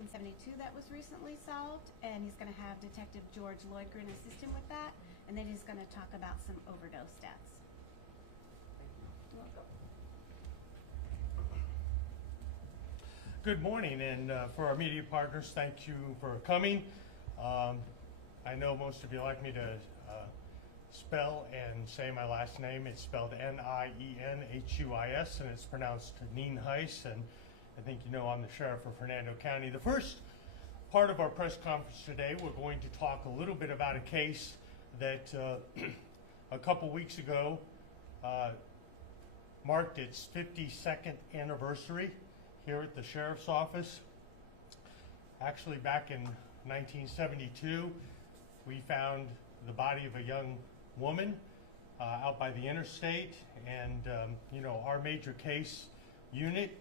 1972 that was recently solved, and he's going to have Detective George Lloydgren assist him with that, and then he's going to talk about some overdose deaths. You're welcome. Good morning, and for our media partners, thank you for coming. I know most of you like me to spell and say my last name. It's spelled Nienhuis, and it's pronounced Nienhuis, and I think you know I'm the sheriff of Hernando County. The first part of our press conference today, we're going to talk a little bit about a case that a couple weeks ago marked its 52nd anniversary here at the sheriff's office. Actually, back in 1972, we found the body of a young woman out by the interstate, and you know, our major case unit,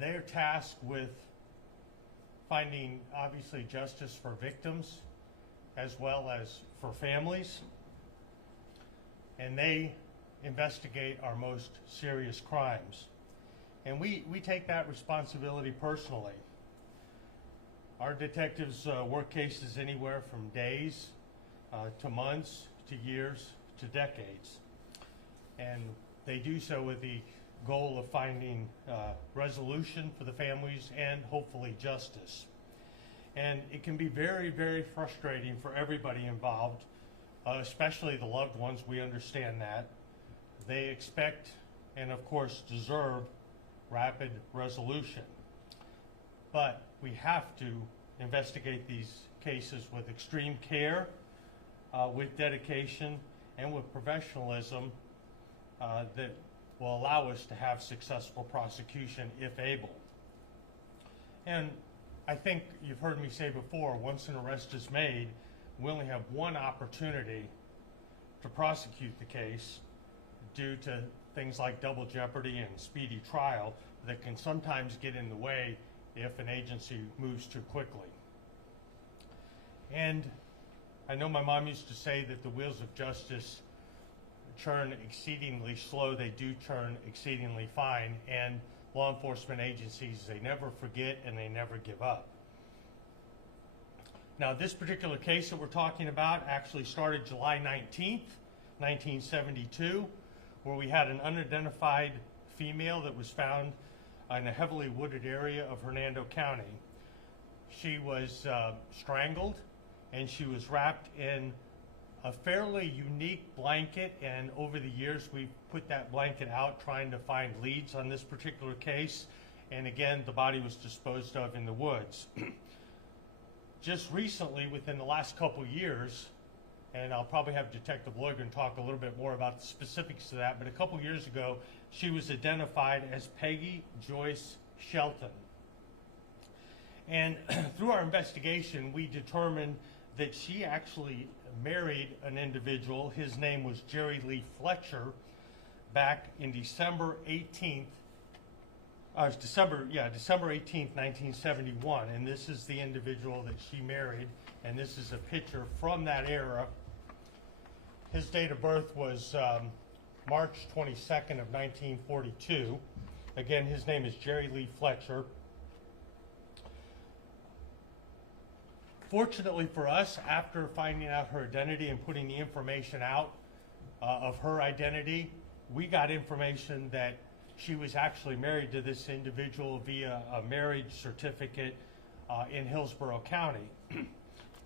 they're tasked with finding, obviously, justice for victims as well as for families, and they investigate our most serious crimes. And we take that responsibility personally. Our detectives work cases anywhere from days to months to years to decades. And they do so with the goal of finding resolution for the families and hopefully justice. And it can be very, very frustrating for everybody involved, especially the loved ones. We understand that. They expect and of course deserve rapid resolution. But we have to investigate these cases with extreme care, with dedication, and with professionalism that will allow us to have successful prosecution if able. And I think you've heard me say before, once an arrest is made, we only have one opportunity to prosecute the case due to things like double jeopardy and speedy trial that can sometimes get in the way if an agency moves too quickly. And I know my mom used to say that the wheels of justice churn exceedingly slow. They do turn exceedingly fine, and law enforcement agencies, they never forget and they never give up. Now, this particular case that we're talking about actually started July 19th, 1972, where we had an unidentified female that was found in a heavily wooded area of Hernando County. She was strangled, and she was wrapped in a fairly unique blanket, and over the years we've put that blanket out trying to find leads on this particular case, and again the body was disposed of in the woods. Just recently, within the last couple years, and I'll probably have Detective Lloydgren talk a little bit more about the specifics of that, but a couple years ago she was identified as Peggy Joyce Shelton. And through our investigation we determined that she actually married an individual. His name was Jerry Lee Fletcher back in December 18th, December 18th, 1971. And this is the individual that she married, and this is a picture from that era. His date of birth was March 22nd of 1942. Again, his name is Jerry Lee Fletcher. Fortunately for us, after finding out her identity and putting the information out of her identity, we got information that she was actually married to this individual via a marriage certificate in Hillsborough County.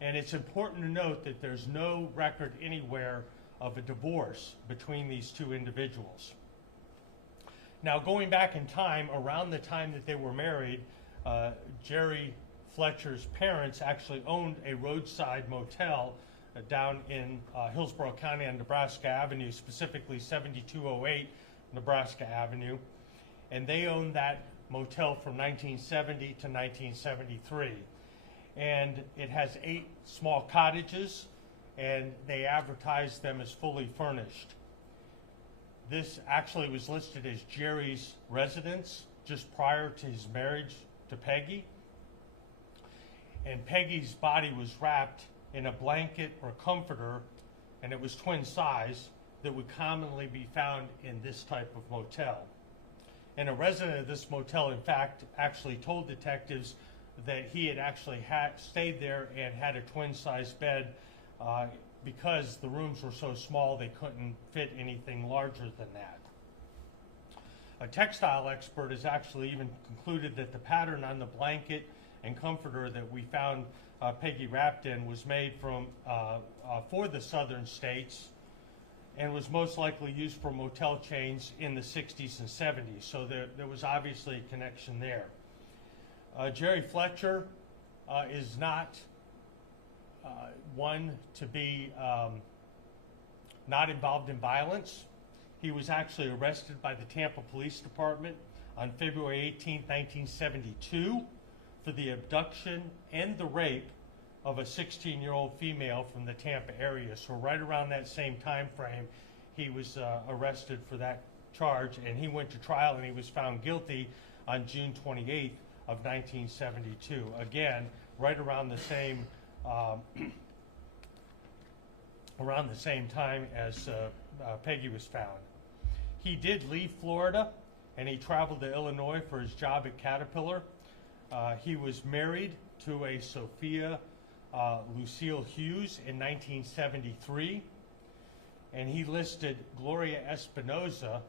And it's important to note that there's no record anywhere of a divorce between these two individuals. Now, going back in time, around the time that they were married, Jerry Fletcher's parents actually owned a roadside motel down in Hillsborough County on Nebraska Avenue, specifically 7208 Nebraska Avenue, and they owned that motel from 1970 to 1973. And it has 8 small cottages, and they advertised them as fully furnished. This actually was listed as Jerry's residence just prior to his marriage to Peggy. And Peggy's body was wrapped in a blanket or comforter, and it was twin size, that would commonly be found in this type of motel. And a resident of this motel, in fact, actually told detectives that he had actually stayed there and had a twin-sized bed because the rooms were so small they couldn't fit anything larger than that. A textile expert has actually even concluded that the pattern on the blanket and comforter that we found Peggy wrapped in was made from for the southern states and was most likely used for motel chains in the 60s and 70s. So there was obviously a connection there. Jerry Fletcher is not one to be not involved in violence. He was actually arrested by the Tampa Police Department on February 18, 1972 for the abduction and the rape of a 16-year-old female from the Tampa area. So right around that same time frame, he was arrested for that charge, and he went to trial and he was found guilty on June 28th of 1972. Again, right around the same time as Peggy was found. He did leave Florida and he traveled to Illinois for his job at Caterpillar. He was married to a Sophia Lucille Hughes in 1973, and he listed Gloria Espinoza,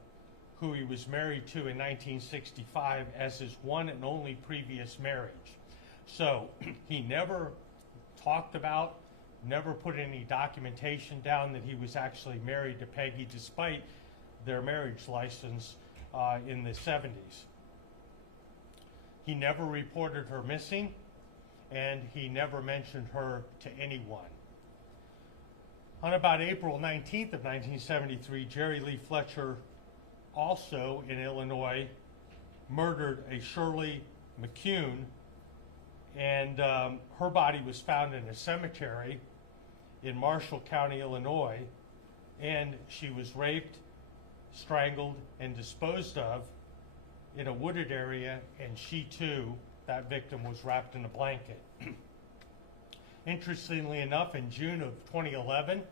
who he was married to in 1965, as his one and only previous marriage. So he never talked about, never put any documentation down that he was actually married to Peggy, despite their marriage license in the 70s. He never reported her missing, and he never mentioned her to anyone. On about April 19th of 1973, Jerry Lee Fletcher, also in Illinois, murdered a Shirley McCune, and her body was found in a cemetery in Marshall County, Illinois, and she was raped, strangled, and disposed of in a wooded area, and she too, that victim, was wrapped in a blanket. Interestingly enough, in June of 2011,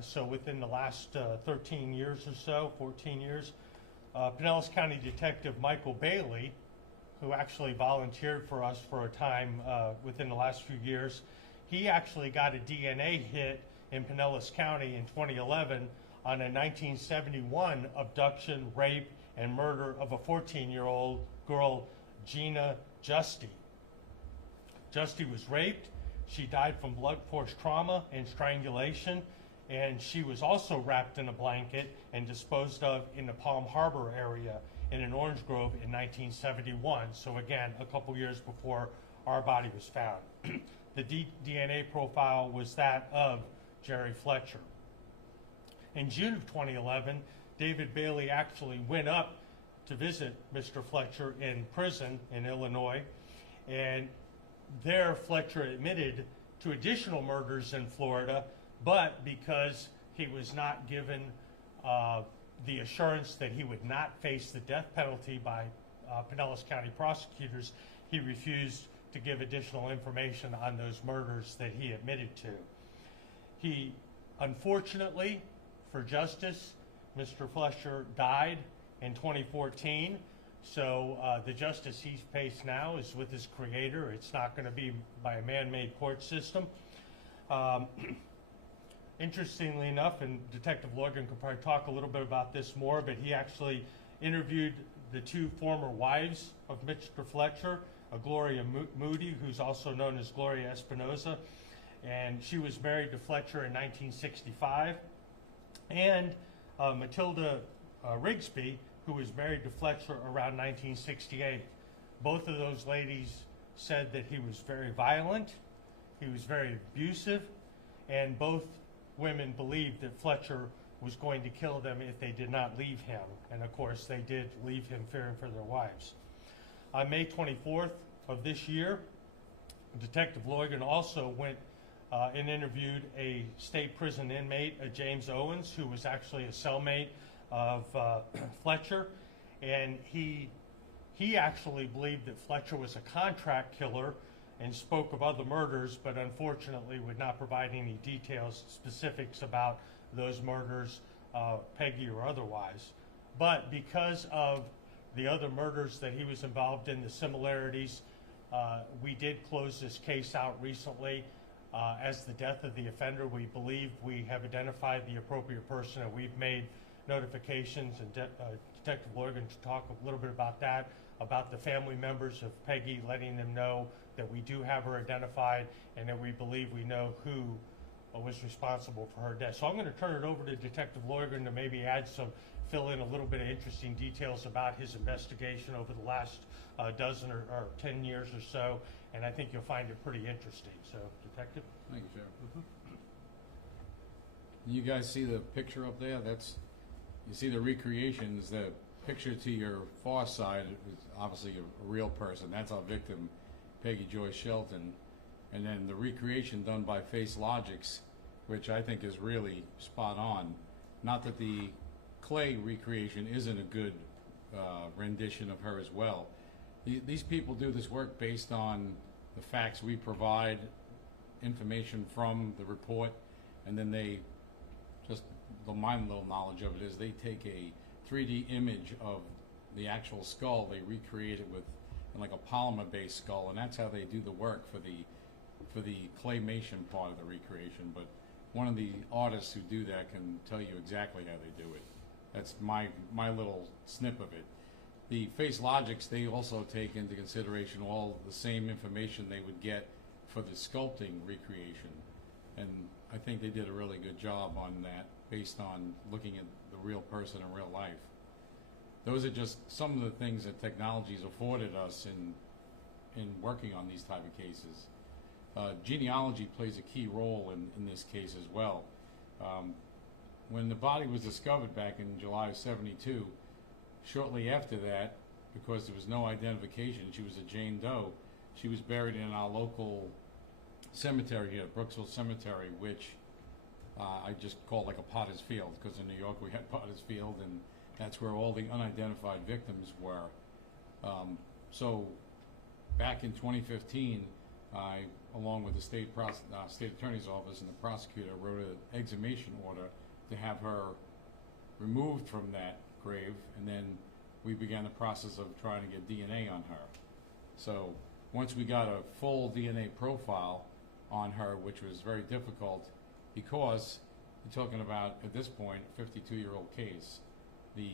so within the last 13 years or so, 14 years, Pinellas County Detective Michael Bailey, who actually volunteered for us for a time within the last few years, he actually got a DNA hit in Pinellas County in 2011 on a 1971 abduction, rape, and murder of a 14-year-old girl, Gina Justy. Justy was raped. She died from blunt force trauma and strangulation, and she was also wrapped in a blanket and disposed of in the Palm Harbor area in an orange grove in 1971. So again, a couple years before our body was found. The DNA profile was that of Jerry Fletcher. In June of 2011, David Bailey actually went up to visit Mr. Fletcher in prison in Illinois, and there Fletcher admitted to additional murders in Florida, but because he was not given the assurance that he would not face the death penalty by Pinellas County prosecutors, he refused to give additional information on those murders that he admitted to. He, unfortunately, for justice, Mr. Fletcher died in 2014, so the justice he faces now is with his creator. It's not going to be by a man-made court system. Interestingly enough, and Detective Logan could probably talk a little bit about this more, but he actually interviewed the two former wives of Mr. Fletcher, Gloria Moody, who's also known as Gloria Espinoza, and she was married to Fletcher in 1965, and Matilda Rigsby, who was married to Fletcher around 1968. Both of those ladies said that he was very violent, he was very abusive, and both women believed that Fletcher was going to kill them if they did not leave him. And of course, they did leave him fearing for their wives. On May 24th of this year, Detective Logan also went and interviewed a state prison inmate, James Owens, who was actually a cellmate of Fletcher, and he actually believed that Fletcher was a contract killer and spoke of other murders, but unfortunately would not provide any details, specifics about those murders, Peggy or otherwise. But because of the other murders that he was involved in, the similarities. We did close this case out recently. As the death of the offender, we believe we have identified the appropriate person, and we've made notifications, and Detective Logan to talk a little bit about that, about the family members of Peggy, letting them know that we do have her identified and that we believe we know who was responsible for her death. So I'm going to turn it over to Detective Logan to maybe fill in a little bit of interesting details about his investigation over the last dozen or 10 years or so, and I think you'll find it pretty interesting. So, Detective? Thank you, Sheriff. You guys see the picture up there? You see the recreations. The picture to your far side is obviously a real person. That's our victim, Peggy Joyce Shelton. And then the recreation done by Face Logics, which I think is really spot on. Not that the clay recreation isn't a good rendition of her as well. These people do this work based on the facts we provide, information from the report, and then my little knowledge of it is they take a 3D image of the actual skull, they recreate it with like a polymer-based skull, and that's how they do the work for the claymation part of the recreation. But one of the artists who do that can tell you exactly how they do it. That's my little snip of it. The Face Logics, they also take into consideration all the same information they would get for the sculpting recreation. And I think they did a really good job on that based on looking at the real person in real life. Those are just some of the things that technology has afforded us in working on these type of cases. Genealogy plays a key role in this case as well. When the body was discovered back in July of '72, shortly after that, because there was no identification, she was a Jane Doe, she was buried in our local cemetery here, Brooksville Cemetery, which I just call like a Potter's Field, because in New York we had Potter's Field, and that's where all the unidentified victims were. So back in 2015, I, along with the state attorney's office and the prosecutor, wrote an exhumation order to have her removed from that grave, and then we began the process of trying to get DNA on her. So once we got a full DNA profile on her, which was very difficult because you're talking about, at this point, a 52-year-old case, the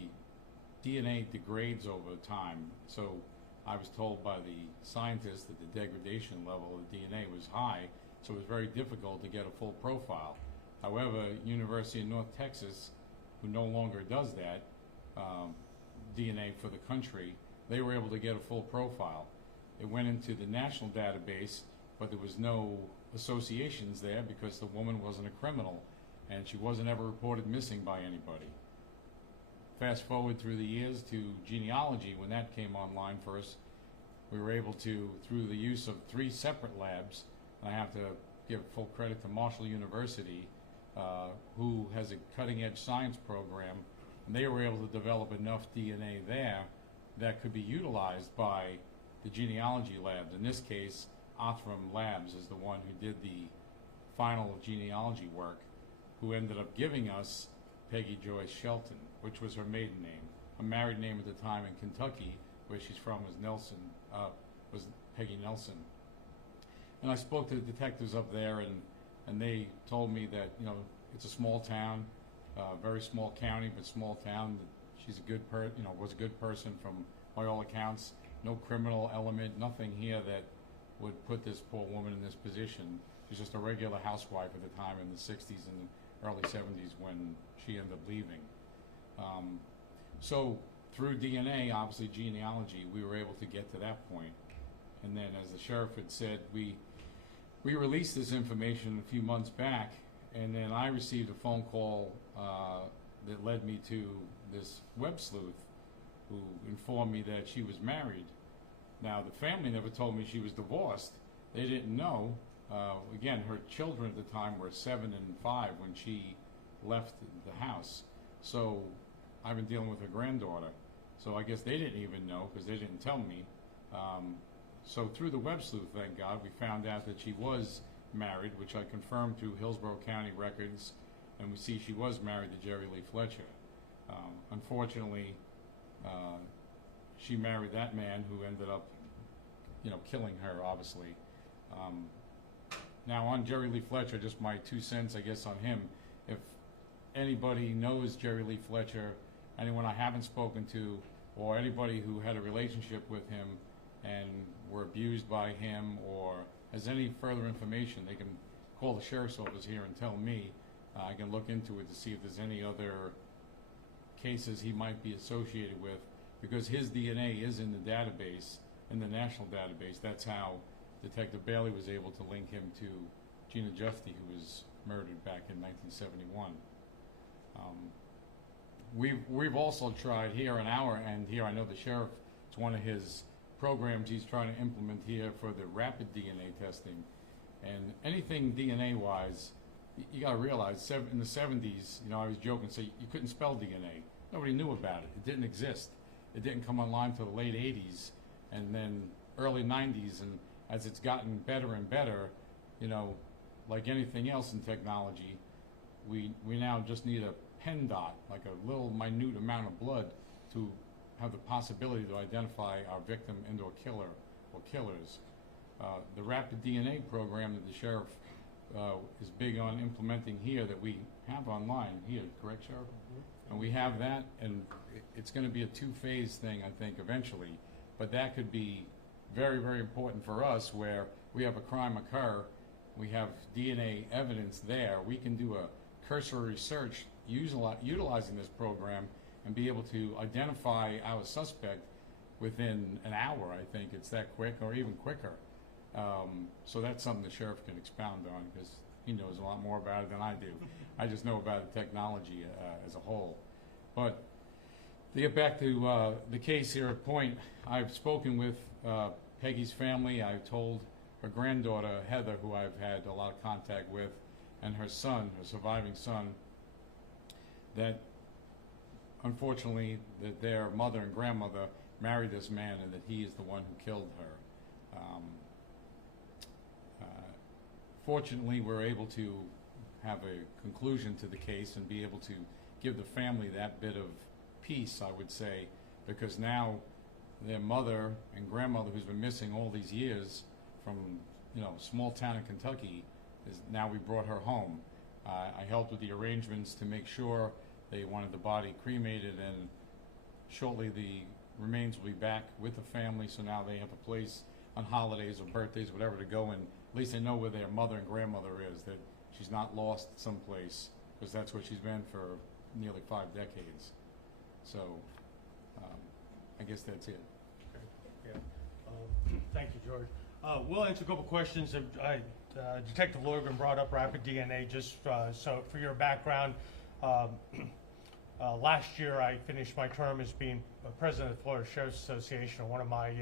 DNA degrades over time. So I was told by the scientists that the degradation level of the DNA was high, so it was very difficult to get a full profile. However, University of North Texas, who no longer does that, DNA for the country, they were able to get a full profile. It went into the national database, but there was no associations there because the woman wasn't a criminal and she wasn't ever reported missing by anybody. Fast forward through the years to genealogy, when that came online for us, we were able to, through the use of 3 separate labs, I have to give full credit to Marshall University, who has a cutting-edge science program, and they were able to develop enough DNA there that could be utilized by the genealogy labs. In this case, Othram Labs is the one who did the final genealogy work, who ended up giving us Peggy Joyce Shelton, which was her maiden name. Her married name at the time in Kentucky, where she's from, was Peggy Nelson. And I spoke to the detectives up there, and they told me that, you know, it's a small town, very small county, but small town. She's a good was a good person from, by all accounts. No criminal element, nothing here that would put this poor woman in this position. She's just a regular housewife at the time in the 60s and early 70s when she ended up leaving. So through DNA, obviously genealogy, we were able to get to that point. And then, as the sheriff had said, we released this information a few months back, and then I received a phone call that led me to this web sleuth who informed me that she was married. Now, the family never told me she was divorced. They didn't know. Again, her children at the time were 7 and 5 when she left the house. So I've been dealing with her granddaughter. So I guess they didn't even know because they didn't tell me. So through the web sleuth, thank God, we found out that she was married, which I confirmed through Hillsborough County records, and we see she was married to Jerry Lee Fletcher. Unfortunately, she married that man who ended up, you know, killing her, obviously. Now on Jerry Lee Fletcher, just my 2 cents, I guess, on him. If anybody knows Jerry Lee Fletcher, anyone I haven't spoken to, or anybody who had a relationship with him and were abused by him, or has any further information, they can call the sheriff's office here and tell me. I can look into it to see if there's any other cases he might be associated with, because his DNA is in the database, in the national database. That's how Detective Bailey was able to link him to Gina Justi, who was murdered back in 1971. We've also tried here on our end here, I know the sheriff, it's one of his programs he's trying to implement here for the rapid DNA testing. And anything DNA-wise, you got to realize, in the 70s, you know, I was joking, say you couldn't spell DNA. Nobody knew about it. It didn't exist. It didn't come online till the late 80s and then early 90s. And as it's gotten better and better, you know, like anything else in technology, we now just need a pen dot, like a little minute amount of blood, to have the possibility to identify our victim and or killer or killers. The rapid DNA program that the sheriff is big on implementing here, that we have online here, correct, Sheriff? Mm-hmm. And we have that, and it's going to be a 2-phase thing, I think, eventually. But that could be very, very important for us, where we have a crime occur, we have DNA evidence there, we can do a cursory search utilizing this program and be able to identify our suspect within an hour. I think it's that quick, or even quicker. So that's something the sheriff can expound on, because he knows a lot more about it than I do. I just know about the technology as a whole. But to get back to the case here at Point, I've spoken with Peggy's family. I've told her granddaughter, Heather, who I've had a lot of contact with, and her son, her surviving son, that unfortunately that their mother and grandmother married this man, and that he is the one who killed her. Fortunately, we're able to have a conclusion to the case and be able to give the family that bit of peace, I would say, because now their mother and grandmother, who's been missing all these years from, you know, small town in Kentucky, is now we brought her home. I helped with the arrangements to make sure they wanted the body cremated, and shortly the remains will be back with the family, so now they have a place on holidays or birthdays, whatever, to go, and at least they know where their mother and grandmother is, that she's not lost someplace, because that's where she's been for nearly 5 decades. So I guess that's it. Okay. Yeah. Thank you, George. We'll answer a couple questions. Detective Logan brought up rapid DNA, just so for your background. Last year, I finished my term as being president of the Florida Sheriff's Association. One of my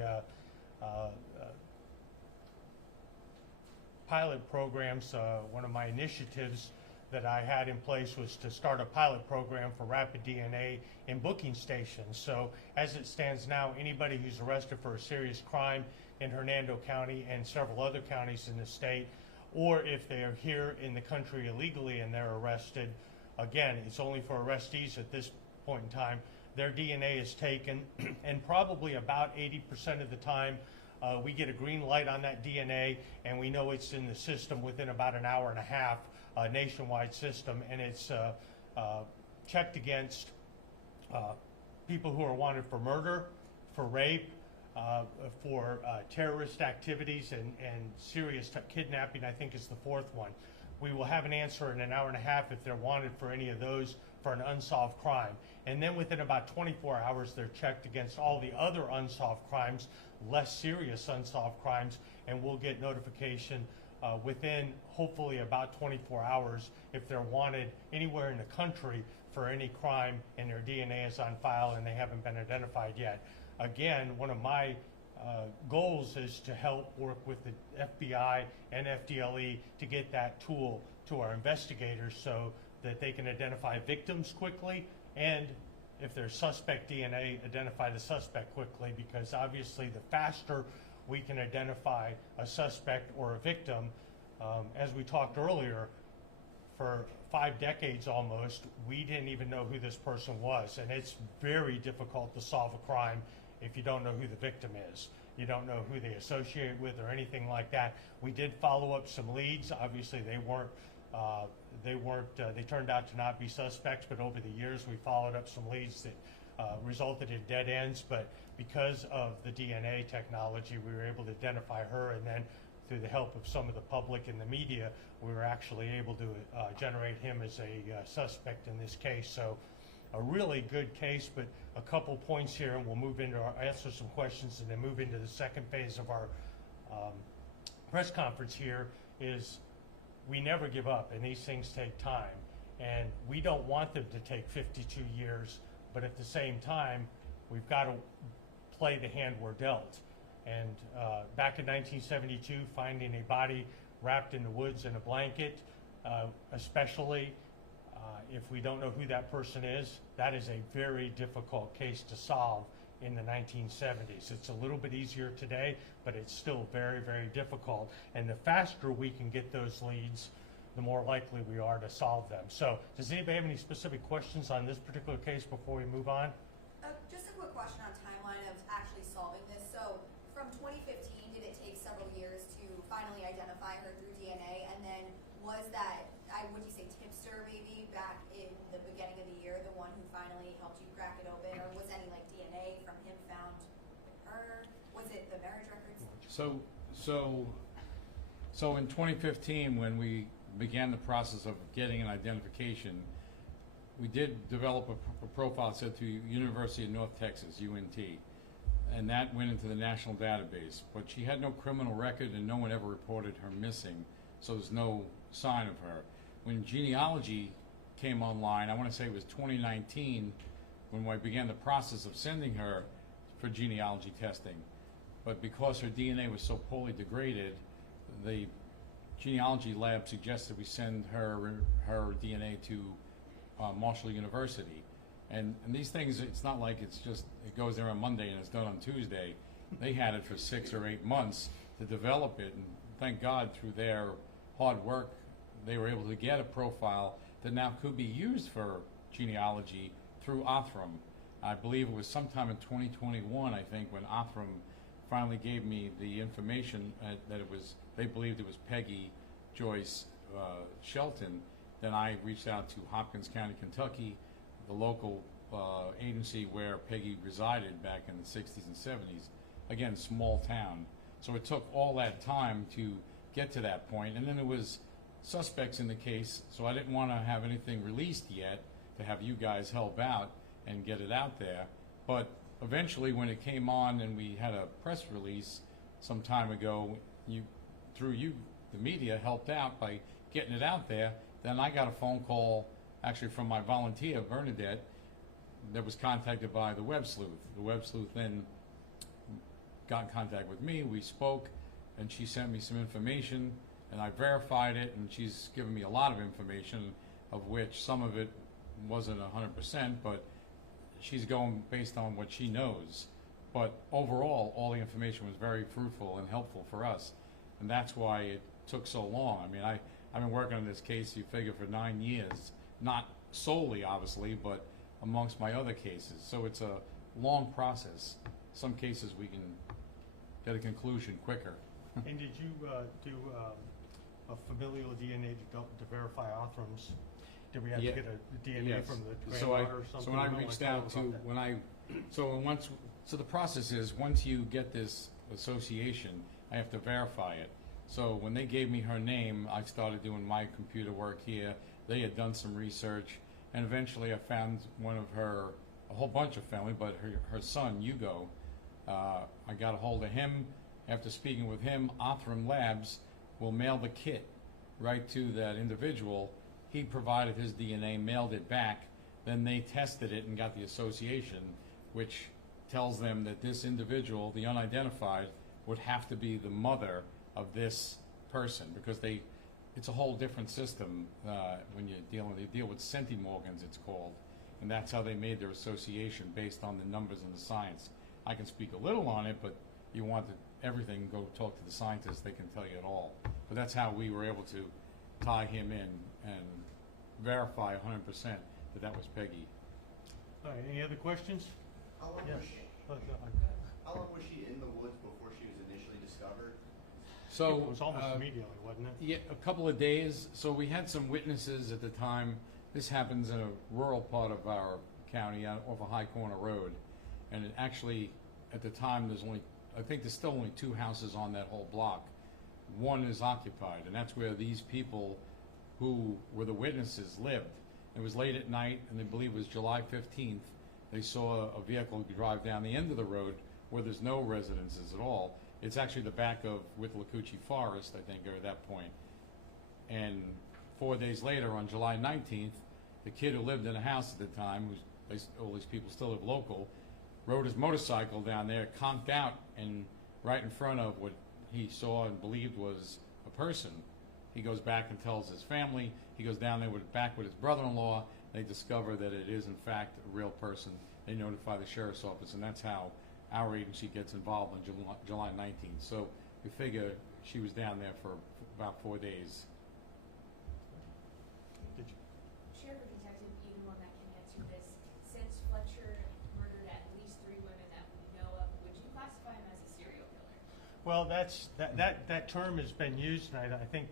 pilot programs, one of my initiatives that I had in place was to start a pilot program for rapid DNA in booking stations. So as it stands now, anybody who's arrested for a serious crime in Hernando County and several other counties in the state, or if they are here in the country illegally and they're arrested, again, it's only for arrestees at this point in time, their DNA is taken, and probably about 80% of the time we get a green light on that DNA, and we know it's in the system within about an hour and a half, nationwide system, and it's checked against people who are wanted for murder, for rape, for terrorist activities, and serious kidnapping, I think is the 4th one. We will have an answer in an hour and a half if they're wanted for any of those for an unsolved crime. And then within about 24 hours, they're checked against all the other unsolved crimes, less serious unsolved crimes, and we'll get notification within hopefully about 24 hours if they're wanted anywhere in the country for any crime and their DNA is on file and they haven't been identified yet. Again, one of my goals is to help work with the FBI and FDLE to get that tool to our investigators so that they can identify victims quickly, and if there's suspect DNA, identify the suspect quickly, because obviously the faster we can identify a suspect or a victim, as we talked earlier, for 5 decades almost, we didn't even know who this person was, and it's very difficult to solve a crime if you don't know who the victim is. You don't know who they associate with or anything like that. We did follow up some leads. Obviously, they turned out to not be suspects, but over the years we followed up some leads that resulted in dead ends. But because of the DNA technology, we were able to identify her, and then through the help of some of the public and the media, we were actually able to generate him as a suspect in this case. So a really good case, but a couple points here, and we'll move into answer some questions and then move into the second phase of our press conference here. Is we never give up, and these things take time, and we don't want them to take 52 years, but at the same time, we've got to play the hand we're dealt. And back in 1972, finding a body wrapped in the woods in a blanket, especially if we don't know who that person is, that is a very difficult case to solve in the 1970s. It's a little bit easier today, but it's still very, very difficult. And the faster we can get those leads, the more likely we are to solve them. So does anybody have any specific questions on this particular case before we move on? Just a quick question on timeline of actually solving this. So from 2015, did it take several years to finally identify her through DNA? And then was that, would you say tipster maybe back in the beginning of the year, the one who finally helped you crack it open? Or was any like DNA from him found with her? Was it the marriage records? So in 2015, when we began the process of getting an identification, we did develop a profile set to University of North Texas, UNT, and that went into the national database. But she had no criminal record, and no one ever reported her missing, so there's no sign of her. When genealogy came online, I want to say it was 2019, when I began the process of sending her for genealogy testing. But because her DNA was so poorly degraded, the genealogy lab suggested we send her DNA to Marshall University. And these things, it's not like it's just, it goes there on Monday and it's done on Tuesday. They had it for 6 or 8 months to develop it, and thank God through their hard work, they were able to get a profile that now could be used for genealogy through Othram. I believe it was sometime in 2021, I think, when Othram finally gave me the information that it was, they believed it was Peggy Joyce Shelton. Then I reached out to Hopkins County, Kentucky, the local agency where Peggy resided back in the 60s and 70s. Again, small town. So it took all that time to get to that point. And then there was suspects in the case, so I didn't want to have anything released yet to have you guys help out and get it out there. But eventually, when it came on and we had a press release some time ago, through you, the media helped out by getting it out there. Then I got a phone call, actually from my volunteer, Bernadette, that was contacted by the web sleuth. The web sleuth then got in contact with me, we spoke, and she sent me some information, and I verified it, and she's given me a lot of information, of which some of it wasn't 100%, but she's going based on what she knows. But overall, all the information was very fruitful and helpful for us, and that's why it took so long. I mean, I've been working on this case, you figure, for 9 years, not solely, obviously, but amongst my other cases. So it's a long process. Some cases we can get a conclusion quicker. And did you do a familial DNA to verify Othram's? Did we have to get a DNA Yes. from the So granddaughter or something? So when I reached out to, so the process is, once you get this association, I have to verify it. So when they gave me her name, I started doing my computer work here. They had done some research, and eventually I found a whole bunch of family, but her son, Hugo, I got a hold of him. After speaking with him, Othram Labs will mail the kit right to that individual. He provided his DNA, mailed it back, then they tested it and got the association, which tells them that this individual, the unidentified, would have to be the mother of this person, because it's a whole different system when they deal with centimorgans, it's called, and that's how they made their association based on the numbers and the science. I can speak a little on it, but you want everything, go talk to the scientists, they can tell you it all. But that's how we were able to tie him in and verify 100% that was Peggy. All right, any other questions? How long Yes. was she? How long was she in the woods before she was initially discovered? So It was almost immediately, wasn't it? Yeah, a couple of days. So we had some witnesses at the time. This happens in a rural part of our county, off a High Corner Road, and it actually, at the time, I think there's still only 2 houses on that whole block. One is occupied, and that's where these people who were the witnesses lived. It was late at night, and they believe it was July 15th. They saw a vehicle drive down the end of the road where there's no residences at all. It's actually the back of Withlacoochee Forest, I think, at that point. And 4 days later, on July 19th, the kid who lived in the house at the time, all these people still live local, rode his motorcycle down there, conked out, and right in front of what he saw and believed was a person. He goes back and tells his family. He goes down there back with his brother-in-law. They discover that it is, in fact, a real person. They notify the sheriff's office, and that's how our agency gets involved on July 19th. So we figure she was down there for about 4 days. Did you? Sheriff or Detective, either one that can answer this. Since Fletcher murdered at least 3 women that we know of, would you classify him as a serial killer? Well, that term has been used, and I think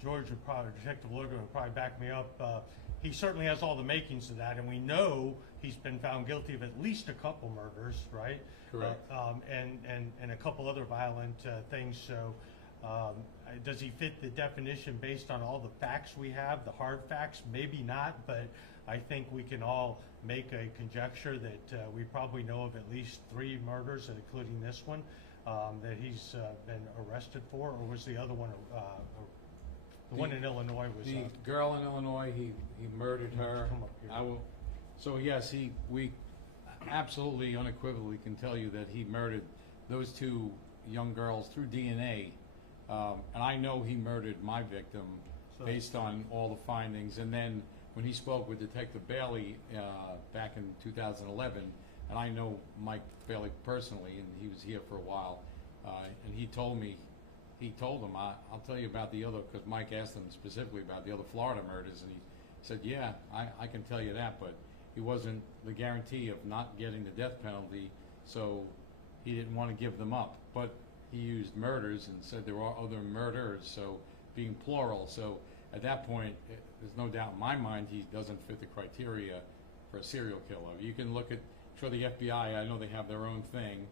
George would probably, Detective Logan would probably back me up. He certainly has all the makings of that, and we know he's been found guilty of at least a couple murders, right? Correct. And a couple other violent things. So, does he fit the definition based on all the facts we have, the hard facts? Maybe not, but I think we can all make a conjecture that we probably know of at least 3 murders, including this one, that he's been arrested for. Or was the other one, the one in Illinois was... The girl in Illinois, he murdered her. Come up here. So yes, we absolutely unequivocally can tell you that he murdered those 2 young girls through DNA. And I know he murdered my victim based on all the findings. And then when he spoke with Detective Bailey back in 2011, and I know Mike Bailey personally, and he was here for a while, and he told him, I'll tell you about the other, because Mike asked him specifically about the other Florida murders, and he said, yeah, I can tell you that, but he wasn't the guarantee of not getting the death penalty, so he didn't want to give them up. But he used murders and said there are other murders, so being plural. So at that point, there's no doubt in my mind he doesn't fit the criteria for a serial killer. You can look at, for the FBI, I know they have their own thing,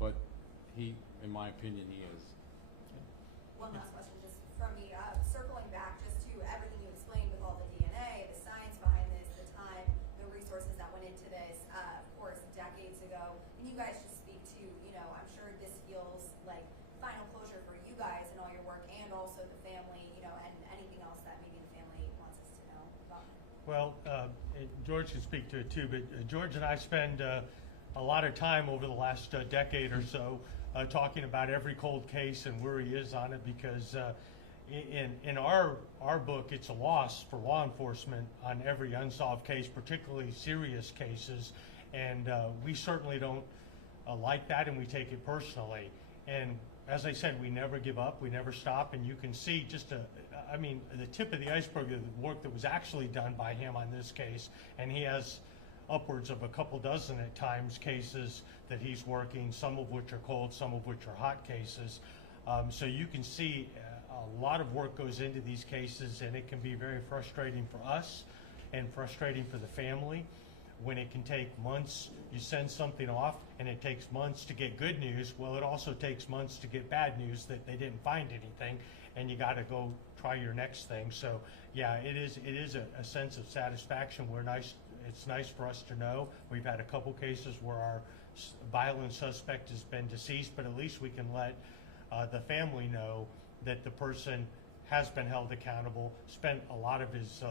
but he, in my opinion, he is. One last question, just from me, circling back just to everything you explained with all the DNA, the science behind this, the time, the resources that went into this, of course, decades ago. And you guys just speak to, I'm sure this feels like final closure for you guys and all your work, and also the family, and anything else that maybe the family wants us to know about. Well, George can speak to it too, but George and I spend a lot of time over the last decade or so talking about every cold case and where he is on it, because in our book, it's a loss for law enforcement on every unsolved case, particularly serious cases, and we certainly don't like that, and we take it personally. And as I said, we never give up, we never stop, and you can see just the tip of the iceberg of the work that was actually done by him on this case, and he has upwards of a couple dozen at times cases that he's working, some of which are cold, some of which are hot cases. So you can see a lot of work goes into these cases, and it can be very frustrating for us and frustrating for the family when it can take months. You send something off and it takes months to get good news. Well, it also takes months to get bad news that they didn't find anything, and you got to go try your next thing. So yeah, it is a sense of satisfaction. It's nice for us to know. We've had a couple cases where our violent suspect has been deceased, but at least we can let the family know that the person has been held accountable, spent a lot of his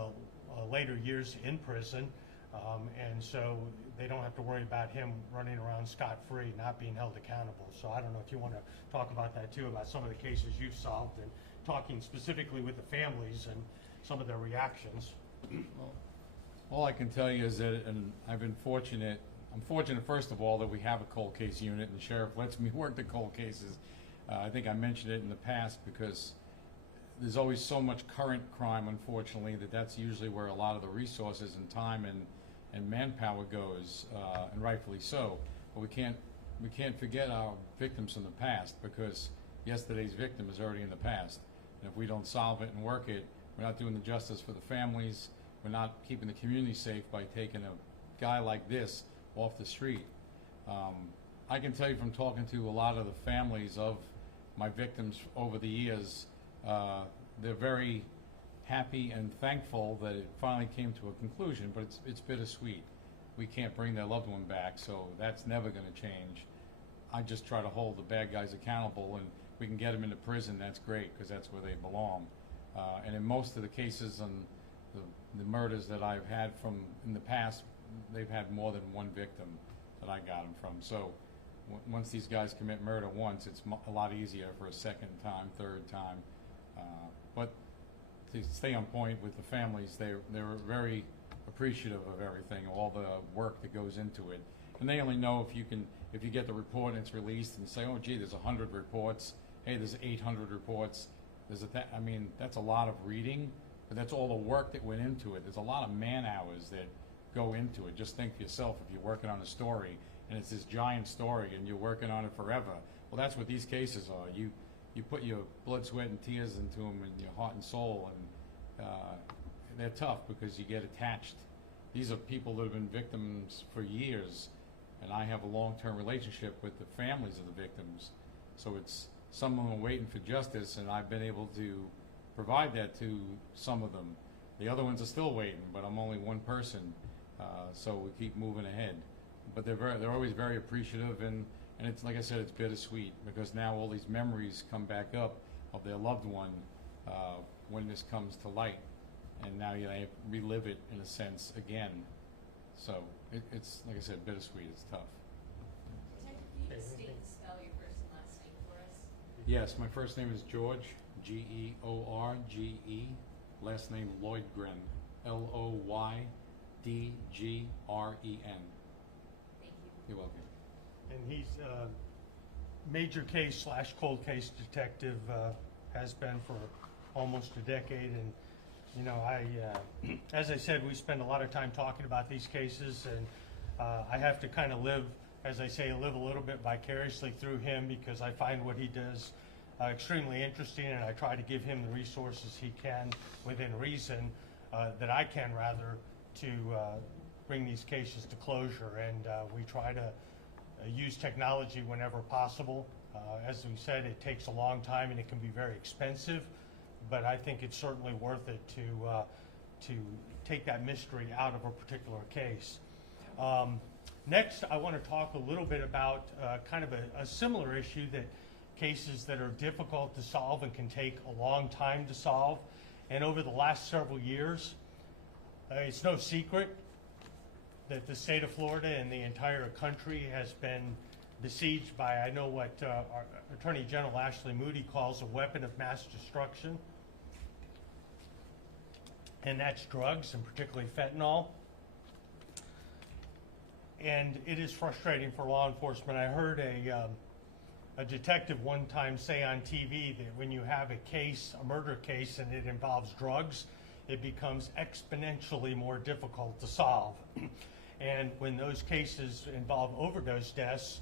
later years in prison, and so they don't have to worry about him running around scot-free, not being held accountable. So I don't know if you want to talk about that too, about some of the cases you've solved, and talking specifically with the families and some of their reactions. Well, all I can tell you is that, and I've been fortunate, I'm fortunate first of all that we have a cold case unit, and the sheriff lets me work the cold cases. I think I mentioned it in the past because there's always so much current crime, unfortunately, that's usually where a lot of the resources and time and manpower goes, and rightfully so. but we can't forget our victims from the past, because yesterday's victim is already in the past. And if we don't solve it and work it, we're not doing the justice for the families. We're not keeping the community safe by taking a guy like this off the street. I can tell you from talking to a lot of the families of my victims over the years, they're very happy and thankful that it finally came to a conclusion, but it's bittersweet. We can't bring their loved one back, so that's never going to change. I just try to hold the bad guys accountable, and we can get them into prison. That's great, because that's where they belong. And in most of the cases and the murders that I've had from in the past, they've had more than one victim that I got them from. So once these guys commit murder once, it's a lot easier for a second time, third time. But to stay on point with the families, they're very appreciative of everything, all the work that goes into it. And they only know if you get the report and it's released and say, oh gee, there's 100 reports, hey, there's 800 reports, I mean, that's a lot of reading, but that's all the work that went into it. There's a lot of man hours that go into it. Just think for yourself, if you're working on a story and it's this giant story and you're working on it forever, well, that's what these cases are. You put your blood, sweat, and tears into them, and your heart and soul, and they're tough because you get attached. These are people that have been victims for years, and I have a long-term relationship with the families of the victims. So it's some of them are waiting for justice, and I've been able to provide that to some of them. The other ones are still waiting, but I'm only one person, so we keep moving ahead. But they're always very appreciative, and it's like I said, it's bittersweet, because now all these memories come back up of their loved one when this comes to light, and now you relive it in a sense again. So it's like I said, bittersweet. It's tough. Detective, can you state and spell your first and last name for us? Yes, my first name is George, George. Last name Loydgren, Loydgren. Thank you. You're welcome. And he's a major case / cold case detective, has been for almost a decade. And, you know, as I said, we spend a lot of time talking about these cases, and I have to kind of live, as I say, live a little bit vicariously through him, because I find what he does extremely interesting, and I try to give him the resources he can within reason, that I can rather, to bring these cases to closure. And we try to use technology whenever possible. As we said, it takes a long time and it can be very expensive, but I think it's certainly worth it to take that mystery out of a particular case. Next, I want to talk a little bit about kind of a similar issue, that cases that are difficult to solve and can take a long time to solve. And over the last several years, it's no secret that the state of Florida and the entire country has been besieged by, I know what our Attorney General Ashley Moody calls a weapon of mass destruction, and that's drugs, and particularly fentanyl. And it is frustrating for law enforcement. I heard a detective one time say on TV that when you have a murder case, and it involves drugs, it becomes exponentially more difficult to solve. And when those cases involve overdose deaths,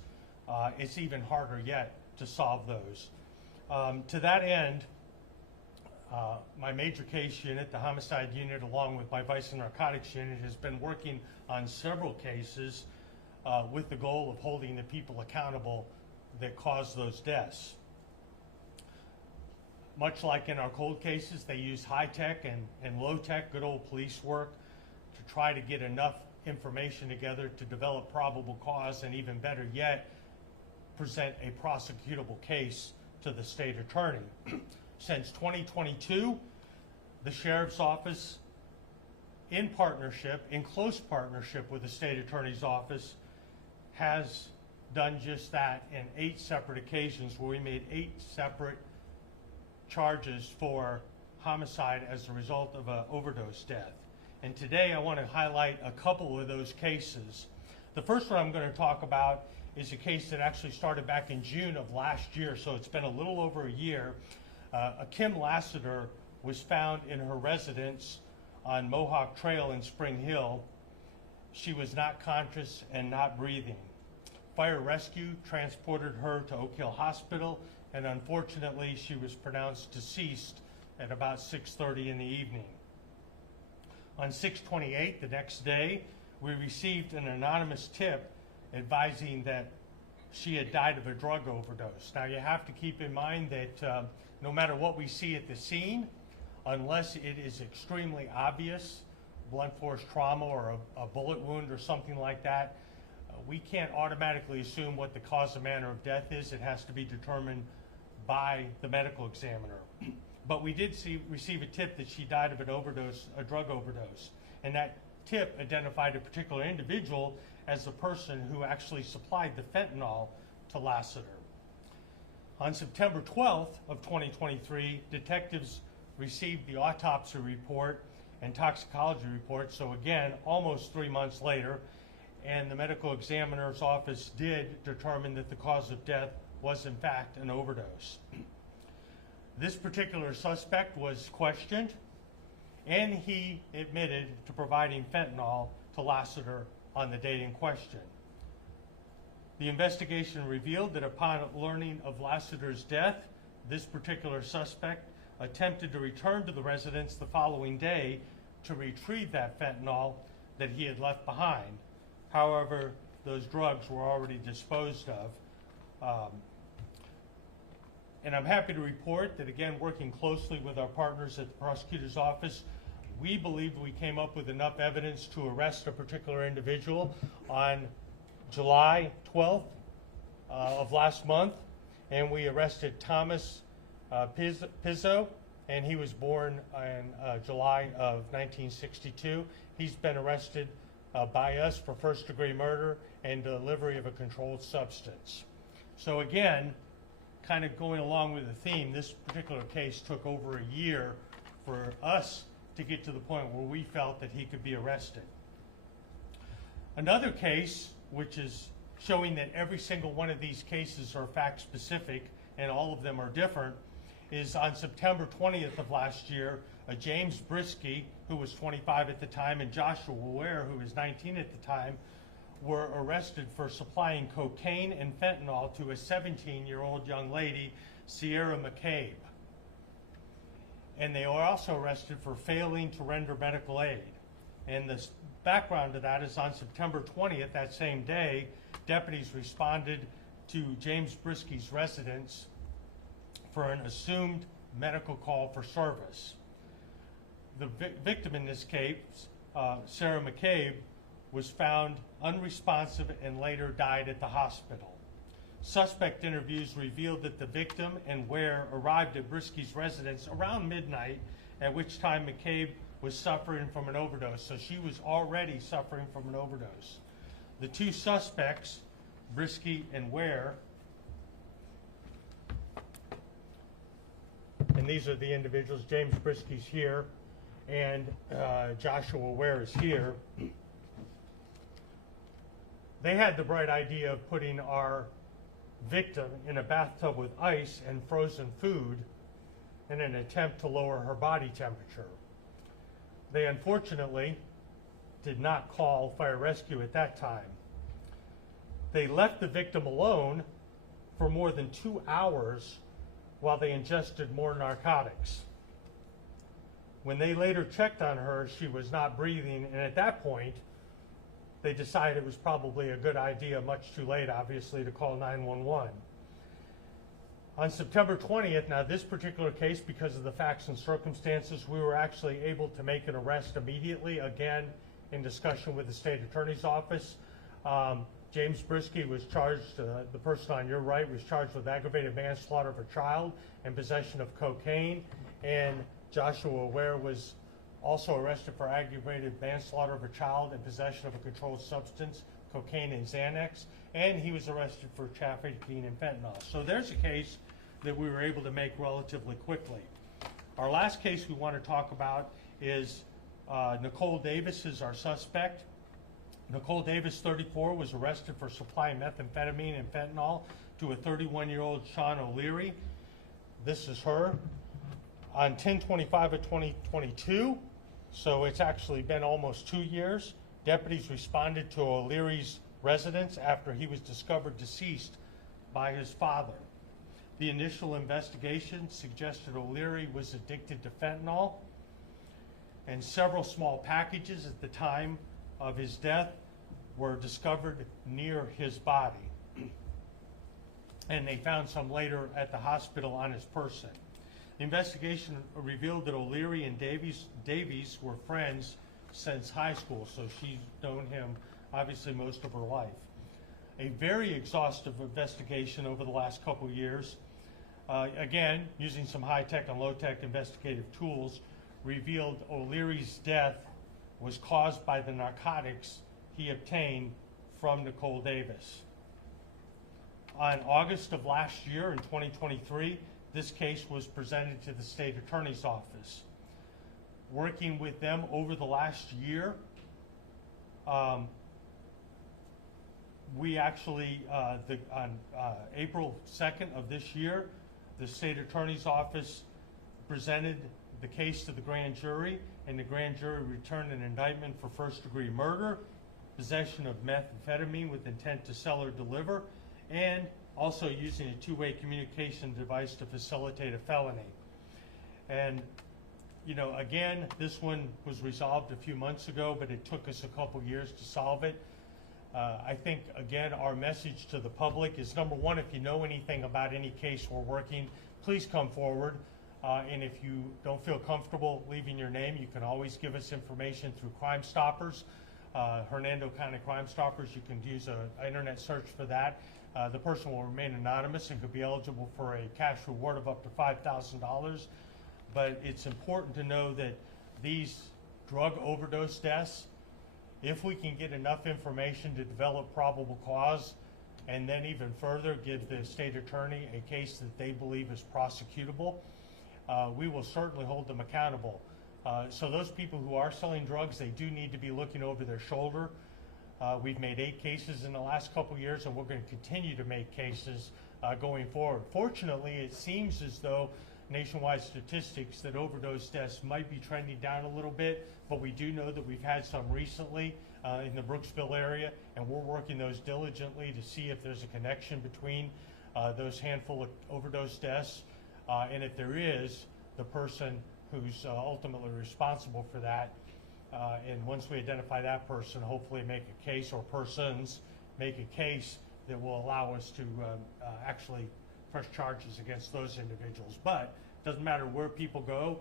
it's even harder yet to solve those. To that end, my major case unit, the homicide unit, along with my vice and narcotics unit, has been working on several cases with the goal of holding the people accountable that caused those deaths. Much like in our cold cases, they use high-tech and low-tech, good old police work, to try to get enough information together to develop probable cause, and even better yet, present a prosecutable case to the state attorney. Since 2022, the Sheriff's Office, in close partnership with the state attorney's office, has done just that in 8 separate occasions, where we made 8 separate charges for homicide as a result of an overdose death. And today I want to highlight a couple of those cases. The first one I'm going to talk about is a case that actually started back in June of last year, so it's been a little over a year. Kim Lassiter was found in her residence on Mohawk Trail in Spring Hill. She was not conscious and not breathing. Fire rescue transported her to Oak Hill Hospital, and unfortunately, she was pronounced deceased at about 6:30 in the evening. On 6/28, the next day, we received an anonymous tip advising that she had died of a drug overdose. Now, you have to keep in mind that no matter what we see at the scene, unless it is extremely obvious, blunt force trauma or a bullet wound or something like that, we can't automatically assume what the cause and manner of death is. It has to be determined by the medical examiner. But we did receive a tip that she died of an overdose, a drug overdose, and that tip identified a particular individual as the person who actually supplied the fentanyl to Lassiter. On September 12th of 2023, detectives received the autopsy report and toxicology report, so again, almost 3 months later, and the medical examiner's office did determine that the cause of death was in fact an overdose. This particular suspect was questioned, and he admitted to providing fentanyl to Lassiter on the date in question. The investigation revealed that upon learning of Lassiter's death, this particular suspect attempted to return to the residence the following day to retrieve that fentanyl that he had left behind. However, those drugs were already disposed of. And I'm happy to report that, again, working closely with our partners at the prosecutor's office, we believed we came up with enough evidence to arrest a particular individual on July 12th of last month, and we arrested Thomas Pizzo, and he was born in July of 1962. He's been arrested by us for first-degree murder and delivery of a controlled substance. So again, kind of going along with the theme, this particular case took over a year for us to get to the point where we felt that he could be arrested. Another case, which is showing that every single one of these cases are fact-specific and all of them are different, is on September 20th of last year, James Brisky, who was 25 at the time, and Joshua Ware, who was 19 at the time, were arrested for supplying cocaine and fentanyl to a 17-year-old young lady, Sierra McCabe. And they were also arrested for failing to render medical aid. And the background to that is on September 20th, that same day, deputies responded to James Brisky's residence for an assumed medical call for service. The victim in this case, Sarah McCabe, was found unresponsive and later died at the hospital. Suspect interviews revealed that the victim and Ware arrived at Brisky's residence around midnight, at which time McCabe was suffering from an overdose, so she was already suffering from an overdose. The two suspects, Brisky and Ware, and these are the individuals, James Brisky's here, and Joshua Ware is here. They had the bright idea of putting our victim in a bathtub with ice and frozen food in an attempt to lower her body temperature. They unfortunately did not call fire rescue at that time. They left the victim alone for more than 2 hours while they ingested more narcotics. When they later checked on her, she was not breathing, and at that point, they decided it was probably a good idea, much too late, obviously, to call 911. On September 20th, now this particular case, because of the facts and circumstances, we were actually able to make an arrest immediately, again, in discussion with the state attorney's office. James Brisky was charged, the person on your right was charged with aggravated manslaughter of a child and possession of cocaine, and Joshua Ware was also arrested for aggravated manslaughter of a child and possession of a controlled substance, cocaine and Xanax, and he was arrested for trafficking in fentanyl. So there's a case that we were able to make relatively quickly. Our last case we want to talk about is Nicole Davis is our suspect. Nicole Davis, 34, was arrested for supplying methamphetamine and fentanyl to a 31-year-old Sean O'Leary. This is her. On 10/25 of 2022, so it's actually been almost 2 years, deputies responded to O'Leary's residence after he was discovered deceased by his father. The initial investigation suggested O'Leary was addicted to fentanyl, and several small packages at the time of his death were discovered near his body. And they found some later at the hospital on his person. The investigation revealed that O'Leary and Davies were friends since high school, so she's known him obviously most of her life. A very exhaustive investigation over the last couple of years, again, using some high-tech and low-tech investigative tools, revealed O'Leary's death was caused by the narcotics he obtained from Nicole Davis. On August of last year, in 2023, this case was presented to the state attorney's office. Working with them over the last year, we actually, on April 2nd of this year, the state attorney's office presented the case to the grand jury, and the grand jury returned an indictment for first-degree murder, possession of methamphetamine with intent to sell or deliver, and also using a two-way communication device to facilitate a felony. And, you know, again, this one was resolved a few months ago, but it took us a couple years to solve it. I think, again, our message to the public is, number one, if you know anything about any case we're working, please come forward. And if you don't feel comfortable leaving your name, you can always give us information through Crime Stoppers. Hernando County Crime Stoppers, you can use an internet search for that. The person will remain anonymous and could be eligible for a cash reward of up to $5,000. But it's important to know that these drug overdose deaths, if we can get enough information to develop probable cause, and then even further give the state attorney a case that they believe is prosecutable, we will certainly hold them accountable. So those people who are selling drugs, they do need to be looking over their shoulder. We've made 8 cases in the last couple years, and we're going to continue to make cases going forward. Fortunately, it seems as though nationwide statistics that overdose deaths might be trending down a little bit, but we do know that we've had some recently in the Brooksville area, and we're working those diligently to see if there's a connection between those handful of overdose deaths, and if there is, the person who's ultimately responsible for that. And once we identify that person, hopefully make a case, or persons make a case that will allow us to actually press charges against those individuals. But it doesn't matter where people go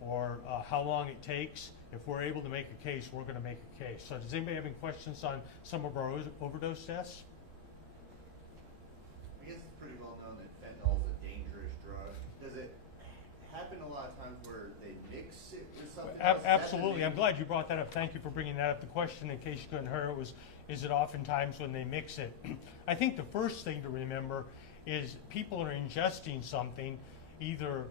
or how long it takes. If we're able to make a case, we're going to make a case. So does anybody have any questions on some of our overdose deaths? I guess it's pretty well known that fentanyl is a dangerous drug. Does it happen a lot of times where they mix it with something else? Absolutely. I'm glad you brought that up. Thank you for bringing that up. The question, in case you couldn't hear it, was, is it oftentimes when they mix it? I think the first thing to remember is people are ingesting something either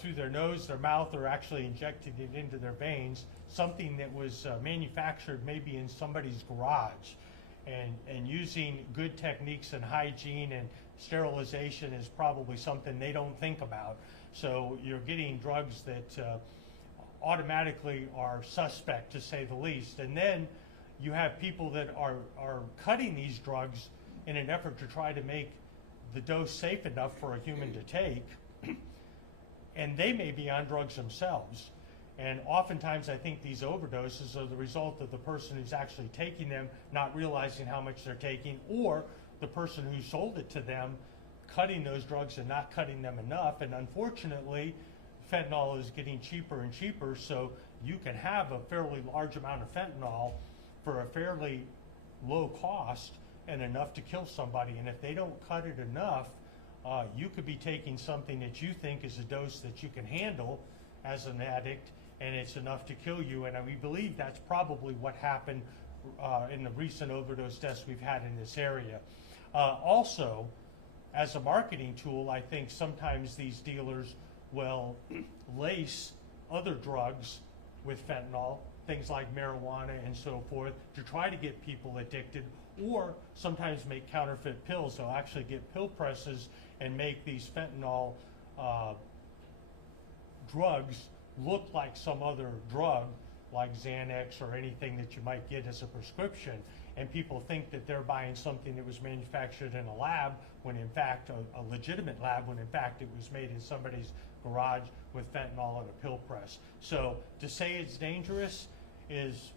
through their nose, their mouth, or actually injecting it into their veins, something that was manufactured maybe in somebody's garage. And using good techniques and hygiene and sterilization is probably something they don't think about. So you're getting drugs that automatically are suspect, to say the least. And then you have people that are cutting these drugs in an effort to try to make the dose safe enough for a human to take, and they may be on drugs themselves. And oftentimes I think these overdoses are the result of the person who's actually taking them not realizing how much they're taking, or the person who sold it to them cutting those drugs and not cutting them enough. And unfortunately, fentanyl is getting cheaper and cheaper, so you can have a fairly large amount of fentanyl for a fairly low cost and enough to kill somebody. And if they don't cut it enough, you could be taking something that you think is a dose that you can handle as an addict, and it's enough to kill you. And we believe that's probably what happened in the recent overdose deaths we've had in this area. Also, as a marketing tool, I think sometimes these dealers will lace other drugs with fentanyl, things like marijuana and so forth, to try to get people addicted, or sometimes make counterfeit pills. They'll actually get pill presses and make these fentanyl drugs look like some other drug, like Xanax or anything that you might get as a prescription. and people think that they're buying something that was manufactured in a lab, when in fact, a legitimate lab, when in fact it was made in somebody's garage with fentanyl and a pill press. So to say it's dangerous is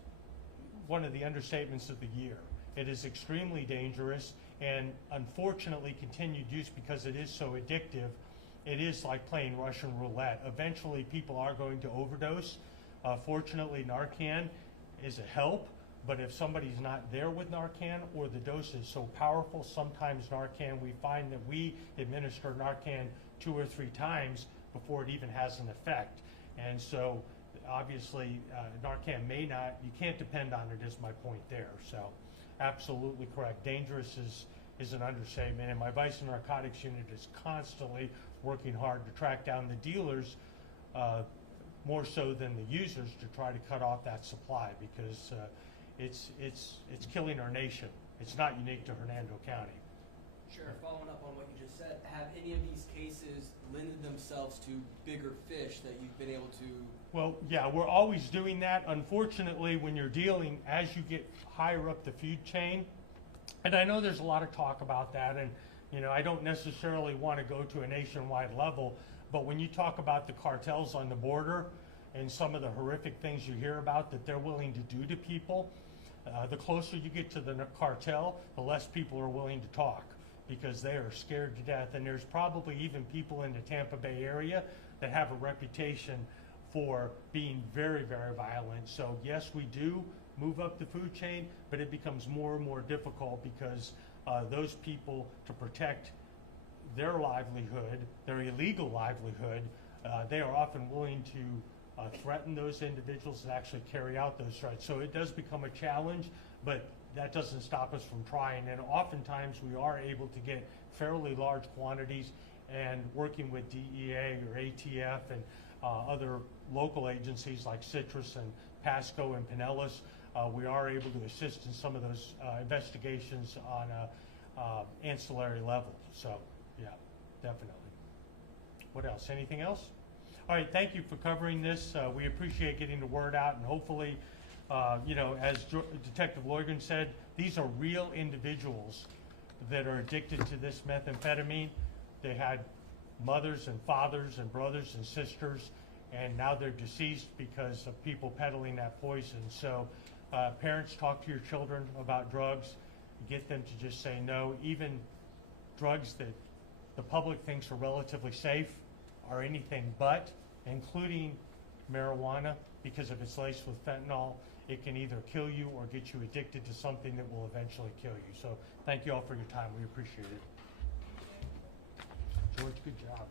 one of the understatements of the year. It is extremely dangerous, and unfortunately continued use, because it is so addictive, it is like playing Russian roulette. Eventually people are going to overdose. Fortunately, Narcan is a help, but if somebody's not there with Narcan, or the dose is so powerful, sometimes Narcan, we find that we administer Narcan 2 or 3 times before it even has an effect. And so obviously Narcan may not, you can't depend on it, is my point there. So absolutely correct. Dangerous is an understatement, and my Vice and Narcotics Unit is constantly working hard to track down the dealers, more so than the users, to try to cut off that supply, because it's killing our nation. It's not unique to Hernando County. Sheriff, following up on what you just said, have any of these cases lended themselves to bigger fish that you've been able to? Well, yeah, we're always doing that. Unfortunately, when you're dealing, as you get higher up the food chain, and I know there's a lot of talk about that, and you know, I don't necessarily want to go to a nationwide level, but when you talk about the cartels on the border and some of the horrific things you hear about that they're willing to do to people, the closer you get to the cartel, the less people are willing to talk, because they are scared to death. And there's probably even people in the Tampa Bay area that have a reputation for being very, very violent. So yes, we do move up the food chain, but it becomes more and more difficult, because those people, to protect their livelihood, their illegal livelihood, they are often willing to threaten those individuals and actually carry out those threats. So it does become a challenge, but that doesn't stop us from trying. And oftentimes we are able to get fairly large quantities, and working with DEA or ATF and other local agencies like Citrus and Pasco and Pinellas, we are able to assist in some of those investigations on a ancillary level. So yeah, definitely. What else? Anything else? All right, thank you for covering this. We appreciate getting the word out, and hopefully, you know, as Detective Loigren said, these are real individuals that are addicted to this methamphetamine. They had mothers and fathers and brothers and sisters, and now they're deceased because of people peddling that poison. So parents, talk to your children about drugs. Get them to just say no. Even drugs that the public thinks are relatively safe are anything but, including marijuana, because if it's laced with fentanyl, it can either kill you or get you addicted to something that will eventually kill you. So thank you all for your time. We appreciate it. George, good job.